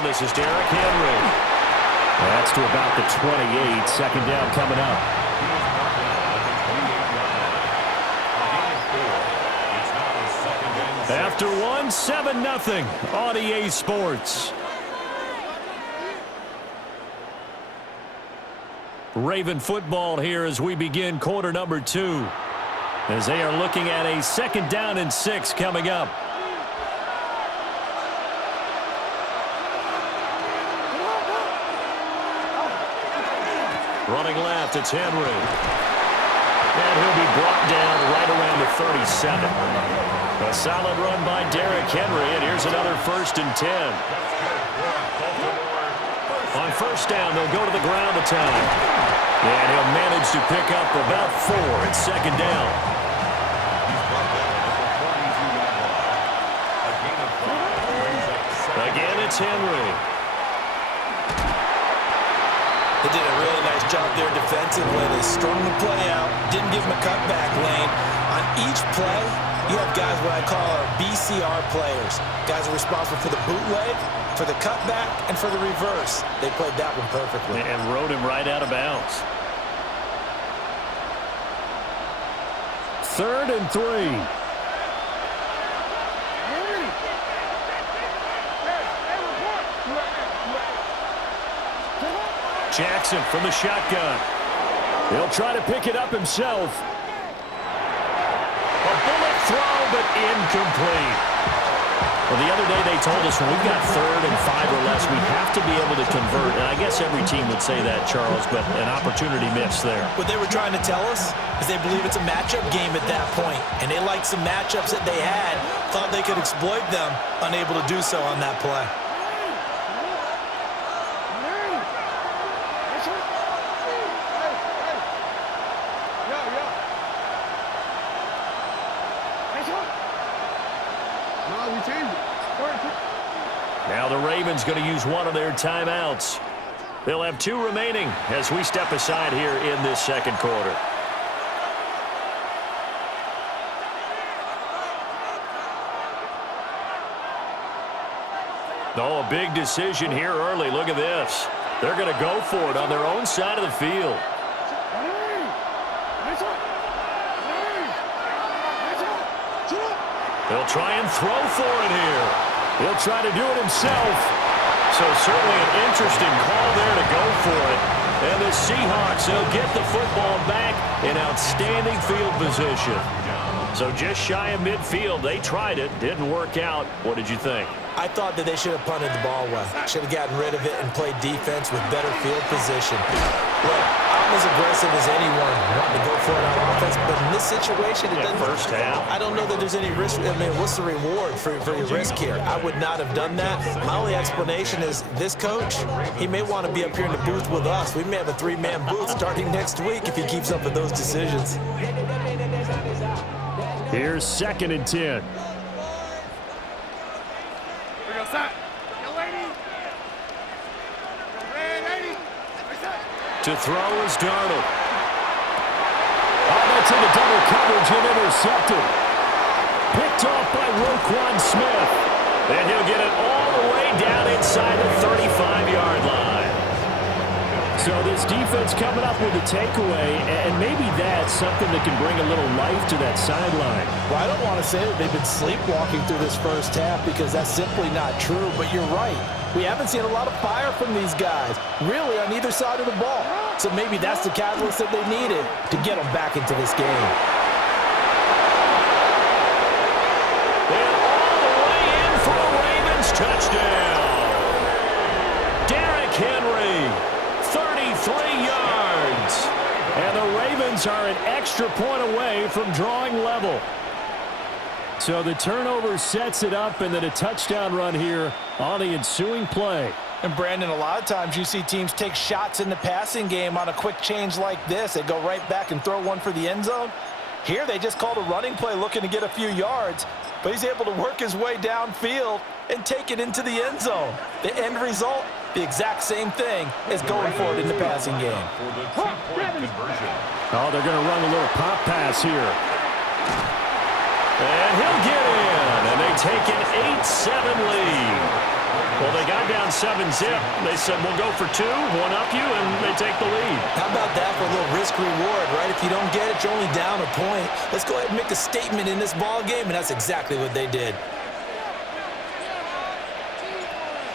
down. This is Derrick Henry. That's to about the 28. Second down coming up. After one, 7-0 on EA Sports. Raven football here as we begin quarter number 2. As they are looking at a 2nd down and 6 coming up. Running left, it's Henry. And he'll be brought down right around the 37. A solid run by Derrick Henry, and here's another 1st and 10. On 1st down, they'll go to the ground a time. And he'll manage to pick up about 4 at 2nd down. Again, it's Henry. They did a really nice job there defensively. They strung the play out, didn't give him a cutback lane. On each play, you have guys what I call our BCR players. Guys are responsible for the bootleg, for the cutback, and for the reverse. They played that one perfectly. And rode him right out of bounds. 3rd and 3. Jackson from the shotgun. He'll try to pick it up himself. A bullet throw, but incomplete. Well, the other day they told us when we've got 3rd and 5 or less, we have to be able to convert. And I guess every team would say that, Charles, but an opportunity missed there. What they were trying to tell us is they believe it's a matchup game at that point. And they liked some matchups that they had, thought they could exploit them, unable to do so on that play. Now the Ravens going to use one of their timeouts. They'll have 2 remaining as we step aside here in this 2nd quarter. Oh, a big decision here early. Look at this. They're going to go for it on their own side of the field. They'll try and throw for it here. He'll try to do it himself. So certainly an interesting call there to go for it. And the Seahawks, they'll get the football back in outstanding field position. So just shy of midfield. They tried it. Didn't work out. What did you think? I thought that they should have punted the ball well. Should have gotten rid of it and played defense with better field position. Look, I'm as aggressive as anyone wanting to go for it on offense, but in this situation, it doesn't. First half. I don't know that there's any risk. I mean, what's the reward for your risk here? I would not have done that. My only explanation is this coach, he may want to be up here in the booth with us. We may have a 3-man booth starting next week if he keeps up with those decisions. Here's 2nd and 10. To throw is Darnold. Oh, that's into double coverage and intercepted. Picked off by Roquan Smith. And he'll get it all the way down inside the 35-yard line. So this defense coming up with a takeaway, and maybe that's something that can bring a little life to that sideline. Well, I don't want to say that they've been sleepwalking through this first half because that's simply not true, but you're right. We haven't seen a lot of fire from these guys, really, on either side of the ball. So maybe that's the catalyst that they needed to get them back into this game. And all the way in for a Ravens touchdown. Derrick Henry, 33 yards. And the Ravens are an extra point away from drawing level. So the turnover sets it up, and then a touchdown run here on the ensuing play. And, Brandon, a lot of times you see teams take shots in the passing game on a quick change like this. They go right back and throw one for the end zone. Here they just called a running play looking to get a few yards, but he's able to work his way downfield and take it into the end zone. The end result, the exact same thing as going for it in the passing game. Oh, they're going to run a little pop pass here. And he'll get in, and they take an 8-7 lead. Well, they got down 7-zip. They said, we'll go for 2, one up you, and they take the lead. How about that for a little risk-reward, right? If you don't get it, you're only down a point. Let's go ahead and make a statement in this ball game, and that's exactly what they did.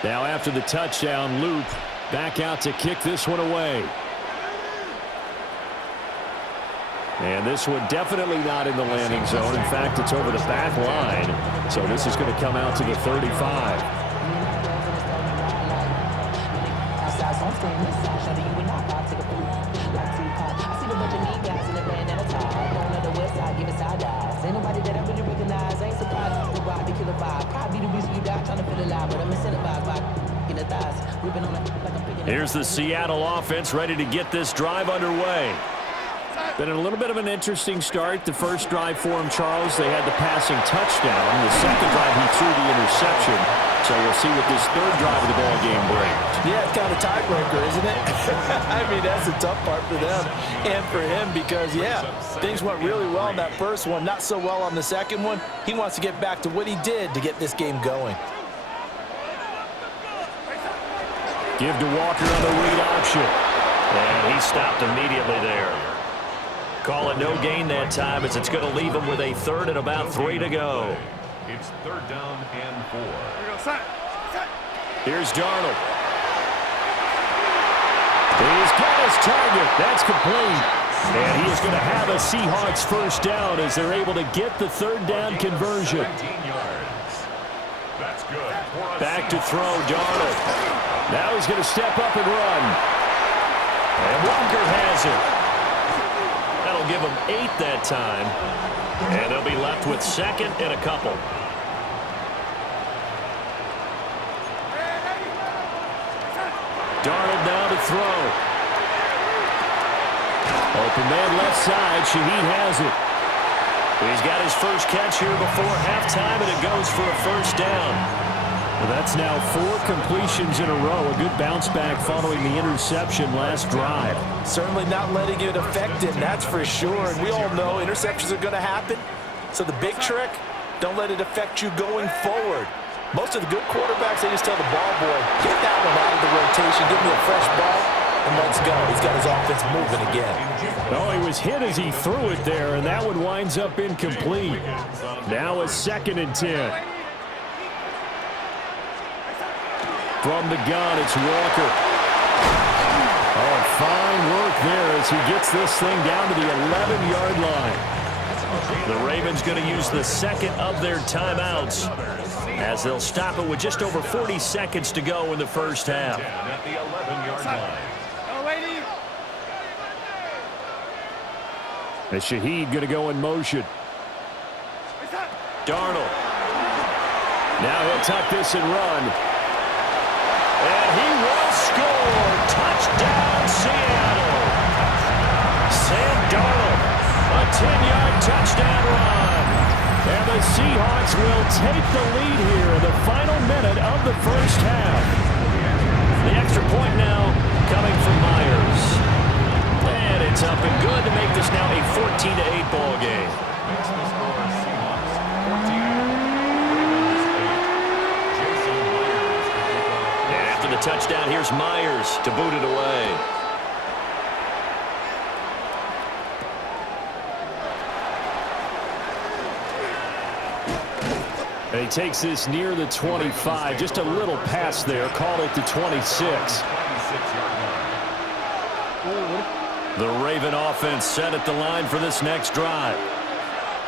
Now after the touchdown, Loop back out to kick this one away. And this one definitely not in the landing zone. In fact, it's over the back line. So this is going to come out to the 35. Here's the Seattle offense ready to get this drive underway. Been a little bit of an interesting start. The first drive for him, Charles, they had the passing touchdown. The second drive, he threw the interception. So we'll see what this third drive of the ball game brings. Yeah, it's kind of a tiebreaker, isn't it? I mean, that's the tough part for them and for him because, yeah, things went really well in that first one, not so well on the second one. He wants to get back to what he did to get this game going. Give to Walker on the read option. And he stopped immediately there. Call it no gain that time as it's going to leave him with a third and about 3 to go. It's 3rd down and 4. Here's Darnold. He's got his target. That's complete. And he is going to have a Seahawks first down as they're able to get the 3rd down conversion. That's good. Back to throw, Darnold. Now he's going to step up and run. And Walker has it. That'll give him 8 that time. And they'll be left with 2nd and a couple. Darnold now to throw. Open man left side. Shaheed has it. He's got his first catch here before halftime, and it goes for a first down. Well, that's now 4 completions in a row. A good bounce back following the interception last drive. Certainly not letting it affect him, that's for sure. And we all know interceptions are going to happen. So the big trick, don't let it affect you going forward. Most of the good quarterbacks, they just tell the ball boy, get that one out of the rotation, give me a fresh ball, and let's go. He's got his offense moving again. Oh, he was hit as he threw it there, and that one winds up incomplete. Now a 2nd and 10. From the gun, it's Walker. Oh, fine work there as he gets this thing down to the 11-yard line. The Ravens going to use the 2nd of their timeouts as they'll stop it with just over 40 seconds to go in the first half. At the 11-yard line. And Shaheed going to go in motion. Darnold. Now he'll tuck this and run. And he will score. Touchdown, Seattle. Sam Darnold, a 10-yard touchdown run. And the Seahawks will take the lead here in the final minute of the first half. The extra point now coming from Myers. And it's up and good to make this now a 14-8 ball game. The touchdown, here's Myers to boot it away. And he takes this near the 25, just a little pass there, called it the 26. The Raven offense set at the line for this next drive.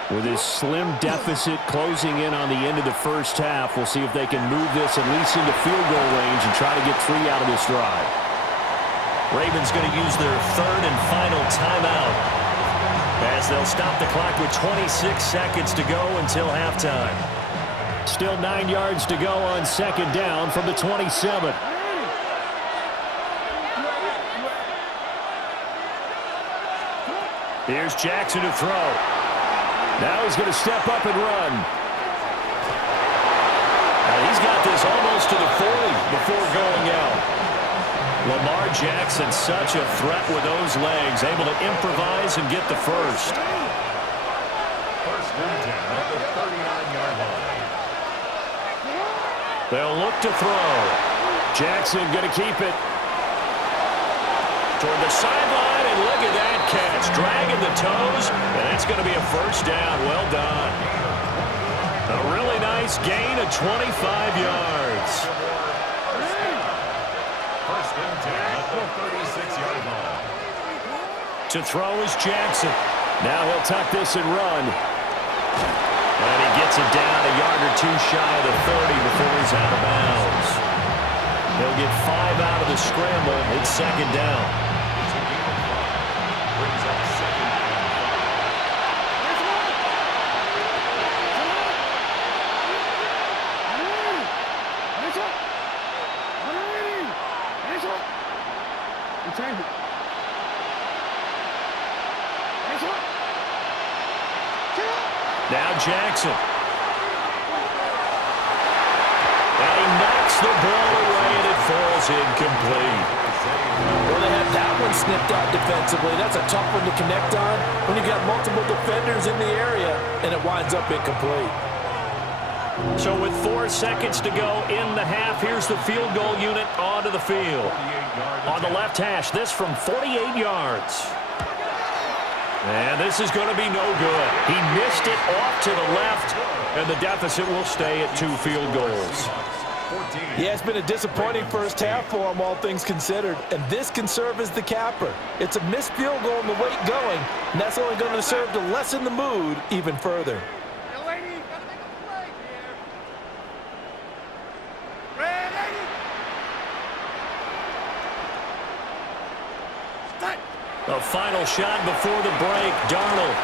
With his slim deficit closing in on the end of the first half, we'll see if they can move this at least into field goal range and try to get 3 out of this drive. Ravens going to use their 3rd and final timeout as they'll stop the clock with 26 seconds to go until halftime. Still 9 yards to go on 2nd down from the 27. Here's Jackson to throw. Now he's going to step up and run. Now he's got this almost to the 40 before going out. Lamar Jackson, such a threat with those legs, able to improvise and get the first. First and 10 at the 39-yard line. They'll look to throw. Jackson going to keep it. Toward the sideline, and look at that catch. Dragging the toes, and that's going to be a first down. Well done. A really nice gain of 25 yards. First and 10 at the 36-yard line. To throw is Jackson. Now he'll tuck this and run. And he gets it down a yard or two shy of the 30 before he's out of bounds. He'll get 5 out of the scramble. It's second down. Brings up second and 5. Now Jackson. And he knocks the ball away, and it falls incomplete. Well, they had that one snipped out defensively. That's a tough one to connect on when you got multiple defenders in the area, and it winds up incomplete. So with 4 seconds to go in the half, here's the field goal unit onto the field. On the left hash, this from 48 yards. And this is going to be no good. He missed it off to the left, and the deficit will stay at 2 field goals. Yeah, it's been a disappointing first half for him, all things considered, and this can serve as the capper. It's a missed field goal in the way going, and that's only going to serve to lessen the mood even further. A final shot before the break. Darnold.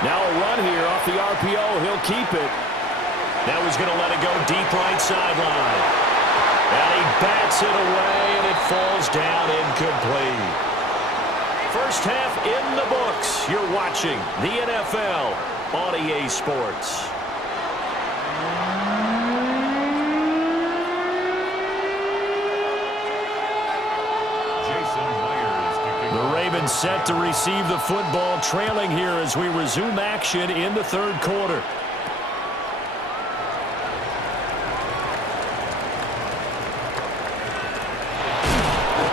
Now a run here off the RPO. He'll keep it. Now he's going to let it go deep right sideline. And he bats it away, and it falls down incomplete. First half in the books. You're watching the NFL on EA Sports. The Ravens set to receive the football, trailing here as we resume action in the third quarter.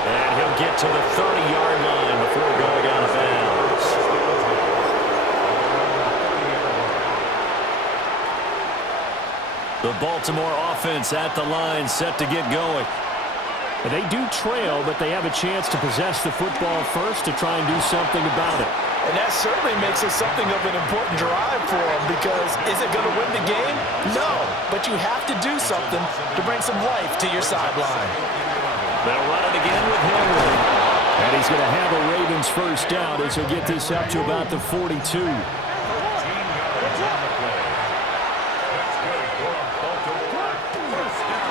And he'll get to the 30-yard line before going out of bounds. The Baltimore offense at the line, set to get going. They do trail, but they have a chance to possess the football first to try and do something about it. And that certainly makes it something of an important drive for them, because is it going to win the game? No, but you have to do something to bring some life to your sideline. They'll run it again with Henry. And he's going to have a Ravens first down as he'll get this up to about the 42.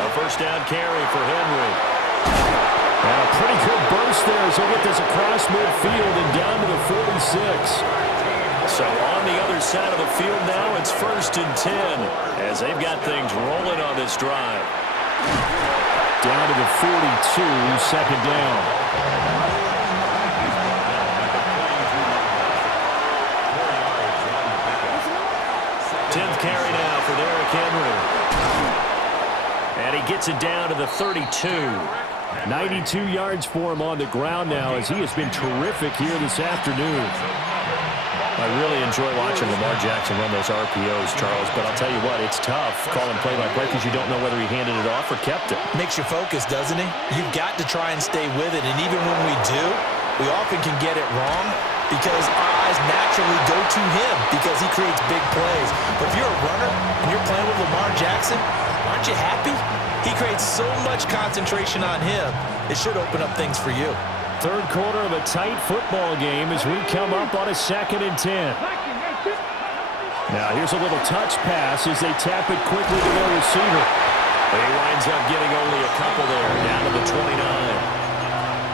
A first down carry for Henry. And a pretty good burst there as he'll get this across midfield and down to the 46. So on the other side of the field now, it's 1st and 10 as they've got things rolling on this drive. Down to the 42, second down. 10th carry now for Derrick Henry. And he gets it down to the 32. 92 yards for him on the ground now as he has been terrific here this afternoon. I really enjoy watching Lamar Jackson run those RPOs, Charles, but I'll tell you what, it's tough calling play-by-play because you don't know whether he handed it off or kept it. Makes you focus, doesn't it? You've got to try and stay with it, and even when we do, we often can get it wrong because our eyes naturally go to him because he creates big plays. But if you're a runner and you're playing with Lamar Jackson, aren't you happy? He creates so much concentration on him, it should open up things for you. Third quarter of a tight football game as we come up on a 2nd and 10. Now here's a little touch pass as they tap it quickly to their receiver. And he winds up getting only a couple there, down to the 29.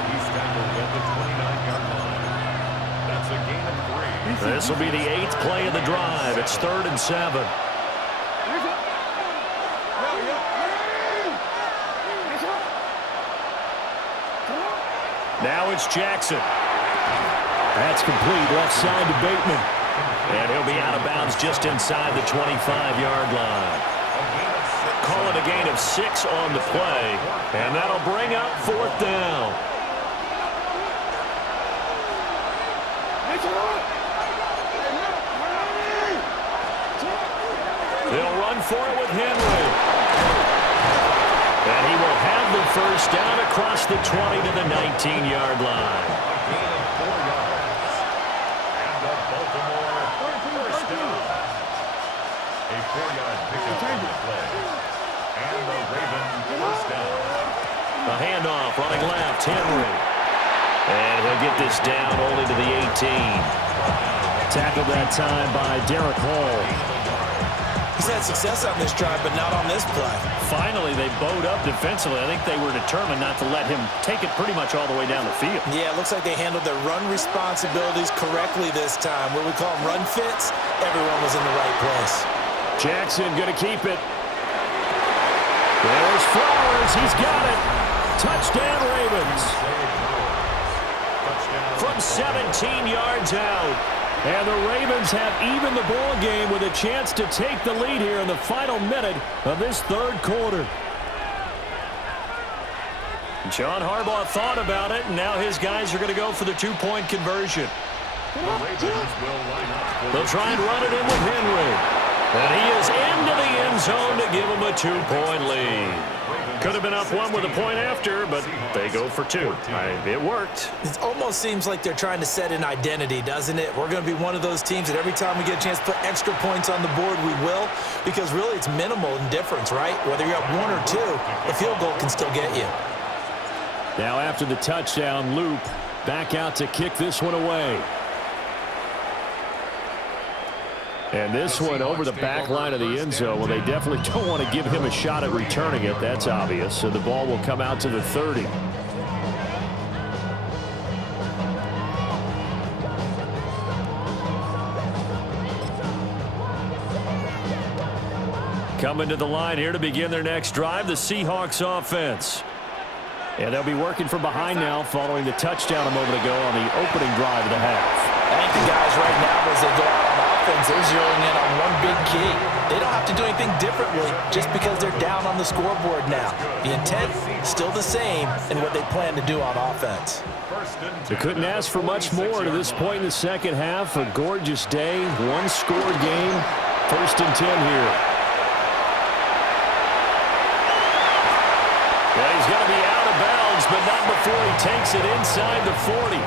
He's tackled at the 29-yard line. That's a gain of 3. This will be the 8th play of the drive. It's 3rd and 7. Now it's Jackson. That's complete, left side to Bateman. And he'll be out of bounds just inside the 25-yard line. call it a gain of 6 on the play, and that'll bring up 4th down. They'll run for it with Henry. And he will have the first down across the 20 to the 19-yard line. Gain of 4 yards. And the Baltimore first down. A 4-yard pickup on the play. And the Ravens first down. A handoff running left, Henry. And he'll get this down only to the 18. Tackled that time by Derek Hall. He's had success on this drive, but not on this play. Finally, they bowed up defensively. I think they were determined not to let him take it pretty much all the way down the field. Yeah, it looks like they handled their run responsibilities correctly this time. What we call them run fits, everyone was in the right place. Jackson going to keep it. There's Flowers. He's got it. Touchdown, Ravens. From 17 yards out. And the Ravens have even the ball game with a chance to take the lead here in the final minute of this 3rd quarter. John Harbaugh thought about it, and now his guys are going to go for the 2-point conversion. They'll try and run it in with Henry. And he is into the end zone to give them a 2-point lead. Could have been up 1 with a point after, but they go for 2. It worked. It almost seems like they're trying to set an identity, doesn't it? We're going to be one of those teams that every time we get a chance to put extra points on the board, we will. Because really it's minimal in difference, right? Whether you're up 1 or 2, a field goal can still get you. Now after the touchdown, Loop back out to kick this one away. And this one over the back line of the end zone. Well, they definitely don't want to give him a shot at returning it. That's obvious. So the ball will come out to the 30. Coming to the line here to begin their next drive, the Seahawks offense. And they'll be working from behind now following the touchdown a moment ago on the opening drive of the half. I think the guys right now, as they go out on offense, they're zeroing in on one big key. They don't have to do anything differently just because they're down on the scoreboard now. The intent still the same in what they plan to do on offense. They couldn't ask for much more to this point in the second half. A gorgeous day, 1-score game, 1st and 10 here. Yeah, he's going to be out of bounds, but not before he takes it inside the 40.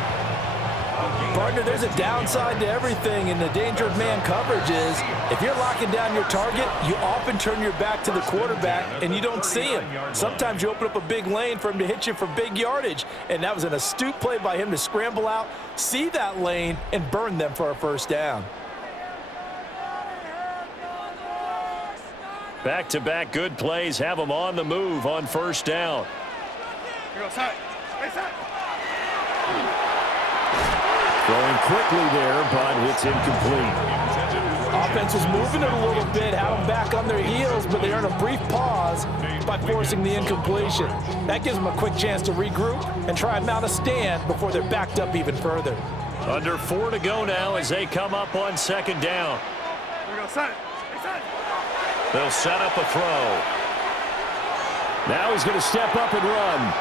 Partner, there's a downside to everything, and the danger of man coverage is if you're locking down your target, you often turn your back to the quarterback and you don't see him. Sometimes you open up a big lane for him to hit you for big yardage, and that was an astute play by him to scramble out, see that lane, and burn them for a 1st down. Back-to-back good plays have them on the move on 1st down. Throwing quickly there, but it's incomplete. Offense was moving it a little bit, had them back on their heels, but they earned a brief pause by forcing the incompletion. That gives them a quick chance to regroup and try and mount a stand before they're backed up even further. Under 4 to go now as they come up on 2nd down. They'll set up a throw. Now he's going to step up and run.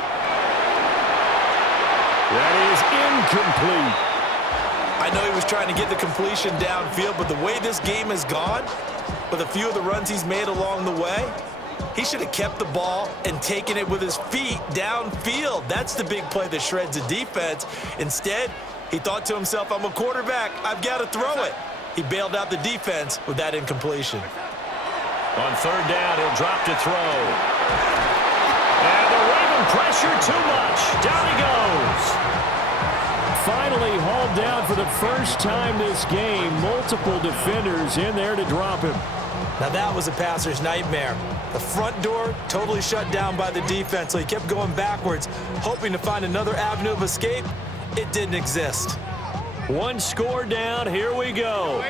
That is incomplete. I know he was trying to get the completion downfield, but the way this game has gone, with a few of the runs he's made along the way, he should have kept the ball and taken it with his feet downfield. That's the big play that shreds the defense. Instead, he thought to himself, I'm a quarterback, I've got to throw it. He bailed out the defense with that incompletion. On 3rd down, he'll drop to throw. And the Raven pressure too much. Down he goes. Finally hauled down for the first time this game. Multiple defenders in there to drop him. Now that was a passer's nightmare. The front door totally shut down by the defense, so he kept going backwards, hoping to find another avenue of escape. It didn't exist. 1 score down. Here we go.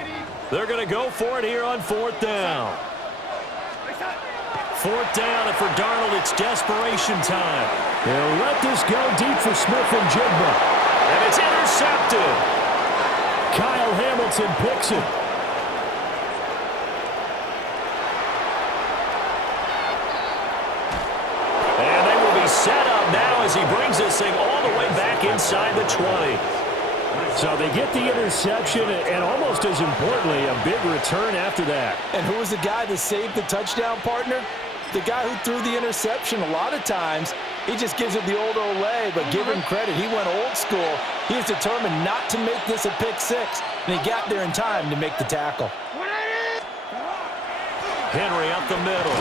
They're going to go for it here on 4th down. 4th down, and for Darnold, it's desperation time. They'll let this go deep for Smith and Jigba. And it's intercepted. Kyle Hamilton picks it. thing all the way back inside the 20. So they get the interception, and almost as importantly, a big return after that. And who was the guy that saved the touchdown, partner? The guy who threw the interception. A lot of times, he just gives it the old Olay, but give him credit. He went old school. He was determined not to make this a pick six, and he got there in time to make the tackle. Henry up the middle.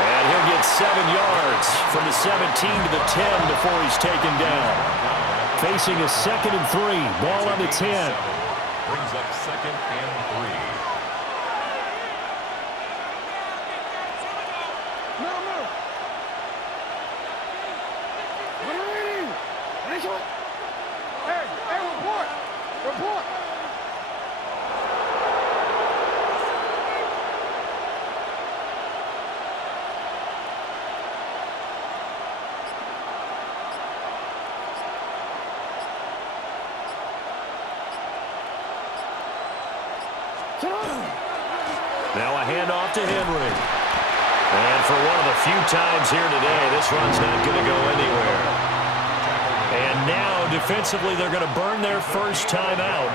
And he'll get 7 yards from the 17 to the 10 before he's taken down. Facing a 2nd and 3. Ball on the 10. Brings up 2nd and 3. Report! Now a handoff to Henry. And for one of the few times here today, this run's not going to go anywhere. And now, defensively, they're going to burn their first time out.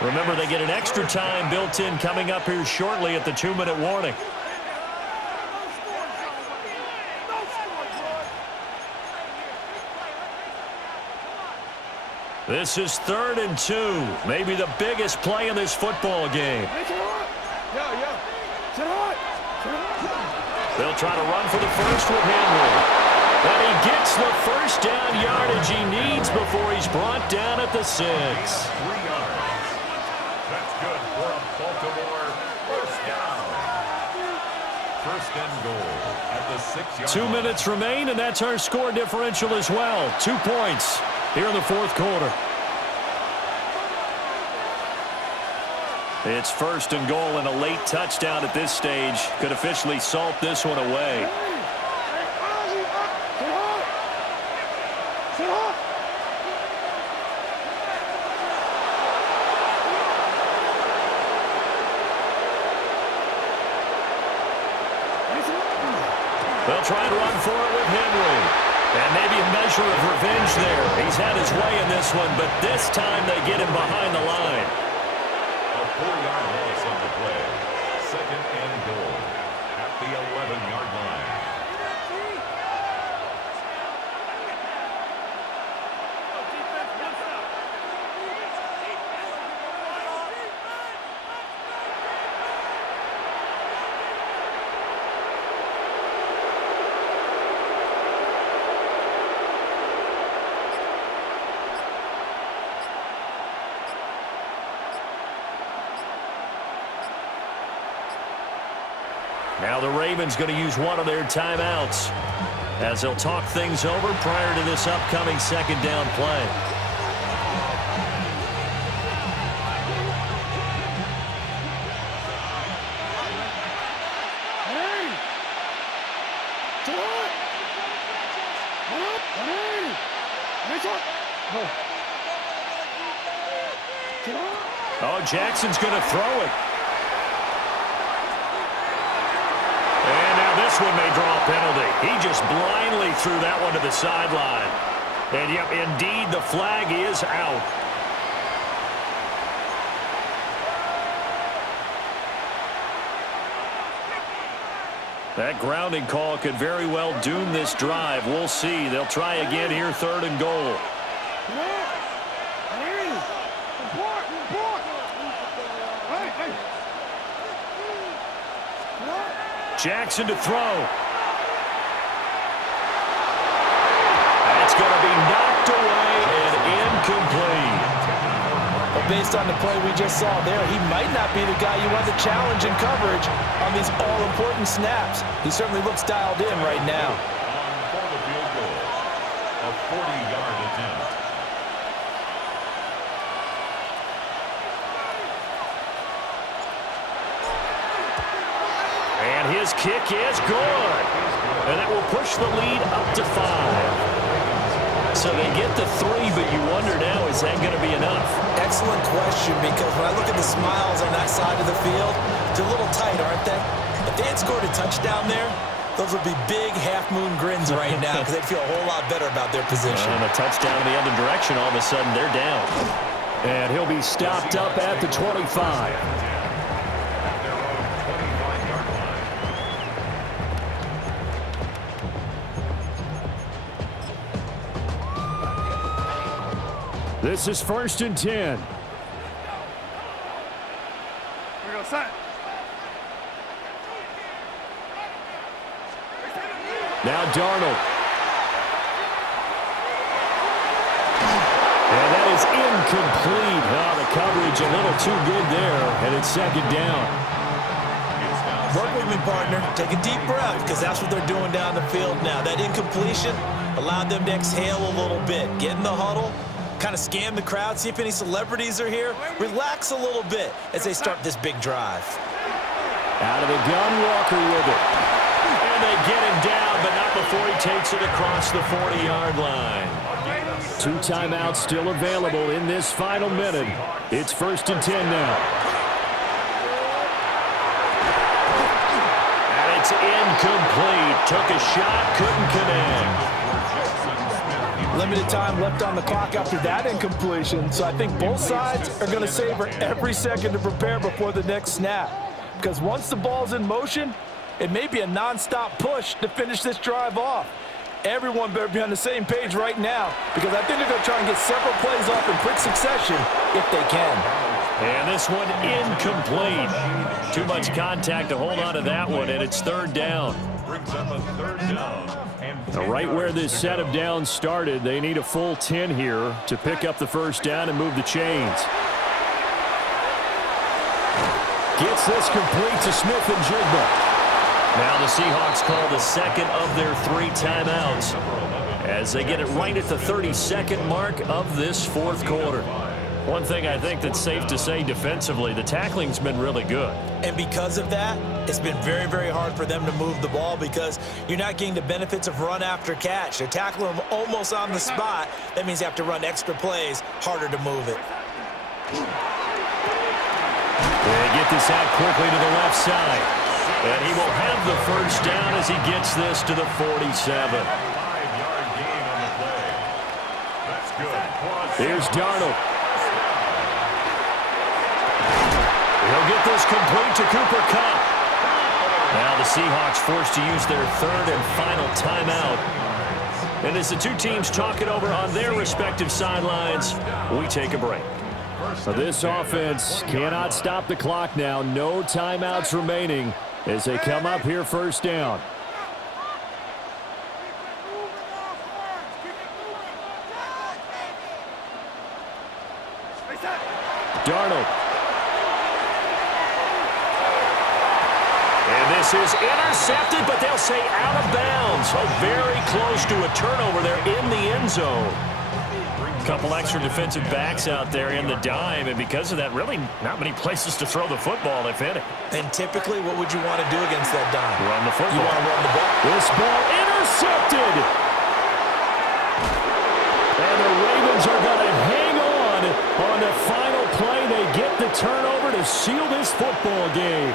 Remember, they get an extra time built in coming up here shortly at the 2-minute warning. This is 3rd and 2. Maybe the biggest play in this football game. They'll try to run for the first with Henry. And he gets the first down yardage he needs before he's brought down at the 6. 3 yards. That's good for a Baltimore first down. 1st and goal at the 6-yard 2 minutes remain, and that's our score differential as well. 2 points here in the 4th quarter. It's 1st and goal, and a late touchdown at this stage could officially salt this one away. They'll try and run for it with Henry. And maybe a measure of revenge there. He's had his way in this one, but this time they get him behind the line. A 4-yard loss on the play. 2nd and goal at the 11-yard line. Now the Ravens going to use one of their timeouts as they'll talk things over prior to this upcoming 2nd down play. Oh, Jackson's going to throw it. This one may draw a penalty. He just blindly threw that one to the sideline. And, yep, indeed, the flag is out. That grounding call could very well doom this drive. We'll see. They'll try again here, 3rd and goal. Jackson to throw. That's going to be knocked away and incomplete. But based on the play we just saw there, he might not be the guy you want to challenge in coverage on these all-important snaps. He certainly looks dialed in right now. For the field goal, a 40-yard attempt. And his kick is good. And that will push the lead up to 5. So they get the 3, but you wonder now, is that going to be enough? Excellent question, because when I look at the smiles on that side of the field, they're a little tight, aren't they? If they had scored a touchdown there, Those would be big half-moon grins right now because they'd feel a whole lot better about their position. And a touchdown in the other direction, all of a sudden they're down. And he'll be stopped up at the 25. This is 1st and 10. Here we go, set. Now Darnold. And that is incomplete. Oh, the coverage a little too good there, and it's 2nd down. Work with me, partner. Take a deep breath because that's what they're doing down the field now. That incompletion allowed them to exhale a little bit. Get in the huddle. Kind of scan the crowd, see if any celebrities are here. Relax a little bit as they start this big drive. Out of the gun, Walker with it. And they get him down, but not before he takes it across the 40-yard line. 2 timeouts still available in this final minute. It's 1st and 10 now. And it's incomplete. Took a shot, couldn't connect. Limited time left on the clock after that incompletion, so I think both sides are going to savor every second to prepare before the next snap. Because once the ball's in motion, it may be a non-stop push to finish this drive off. Everyone better be on the same page right now because I think they're going to try and get several plays off in quick succession if they can. And this one incomplete. Too much contact to hold on to that one, and it's 3rd down. Brings up a 3rd down. Right where this set of downs started, they need a full 10 here to pick up the 1st down and move the chains. Gets this complete to Smith-Njigba. Now the Seahawks call the 2nd of their 3 timeouts as they get it right at the 32nd mark of this 4th quarter. One thing I think that's safe to say defensively, the tackling's been really good. And because of that, it's been very, very hard for them to move the ball because you're not getting the benefits of run after catch. They're tackling them almost on the spot. That means you have to run extra plays, harder to move it. They get this out quickly to the left side. And he will have the 1st down as he gets this to the 47. 5-yard gain on the play. That's good. Here's Darnold. He'll get this complete to Cooper Kupp. Now the Seahawks forced to use their 3rd and final timeout. And as the 2 teams talk it over on their respective sidelines, we take a break. So this offense cannot stop the clock now. No timeouts remaining as they come up here 1st down. Darnold. And this is intercepted, but they'll say out of bounds. Oh, very close to a turnover there in the end zone. A couple extra defensive backs out there in the dime, and because of that, really not many places to throw the football, if any. And typically, what would you want to do against that dime? Run the football. You want to run the ball. This ball intercepted. And the Ravens are going to hang on the final play. They get the turnover to seal this football game.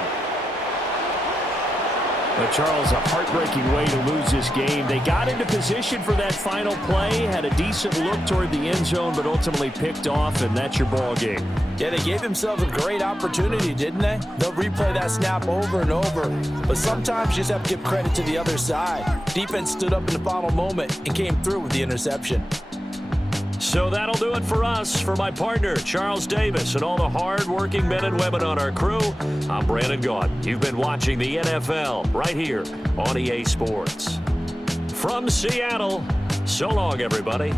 But Charles, a heartbreaking way to lose this game. They got into position for that final play, had a decent look toward the end zone, but ultimately picked off, and that's your ball game. Yeah, they gave themselves a great opportunity, didn't they? They'll replay that snap over and over. But sometimes you just have to give credit to the other side. Defense stood up in the final moment and came through with the interception. So that'll do it for us. For my partner, Charles Davis, and all the hard-working men and women on our crew, I'm Brandon Gaudin. You've been watching the NFL right here on EA Sports. From Seattle, so long, everybody.